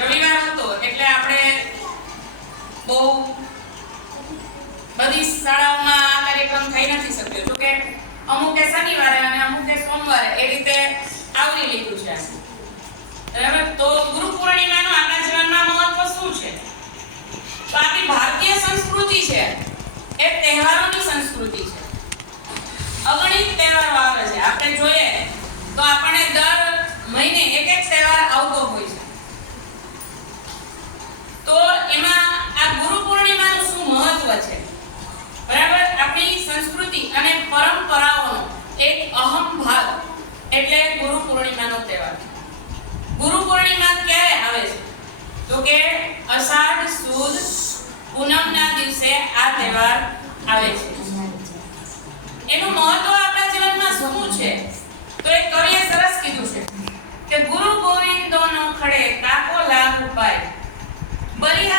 રવિવાર હતો એટલે આપણે બહુ બધી શાળાઓમાં આ કાર્યક્રમ થઈ નથી શક્યો, જો કે અમુકે શનિવારે અને અમુકે સોમવારે એ રીતે આવરી લીધું છે. બરાબર. તો ગુરુ પૂર્ણિમાનું આપણા જીવનમાં મહત્વ શું છે? તો આપણી ભારતીય સંસ્કૃતિ છે એ તહેવારોની સંસ્કૃતિ છે. અગણિત તહેવારો આવે છે. આપણે જોઈએ તો આપણે દર મહિને એક એક તહેવાર આવતો હોય છે. તો એમાં આ ગુરુ પૂર્ણિમાનું શું મહત્વ છે? બરાબર. આપણી સંસ્કૃતિ અને પરંપરાઓનો એક અહમ ભાગ એટલે ગુરુ પૂર્ણિમાનો તહેવાર. ગુરુ પૂર્ણિમા ક્યારે આવે છે? તો કે અષાઢ સુદ પૂનમના દિવસે આ તહેવાર આવે છે. એનું મહત્વ આપણા જીવનમાં શું છે? તો એક કવિએ સરસ કીધું છે કે ગુરુ ગોવિંદોનો ખડે કાકો લાભ ઉપાય બલિહારી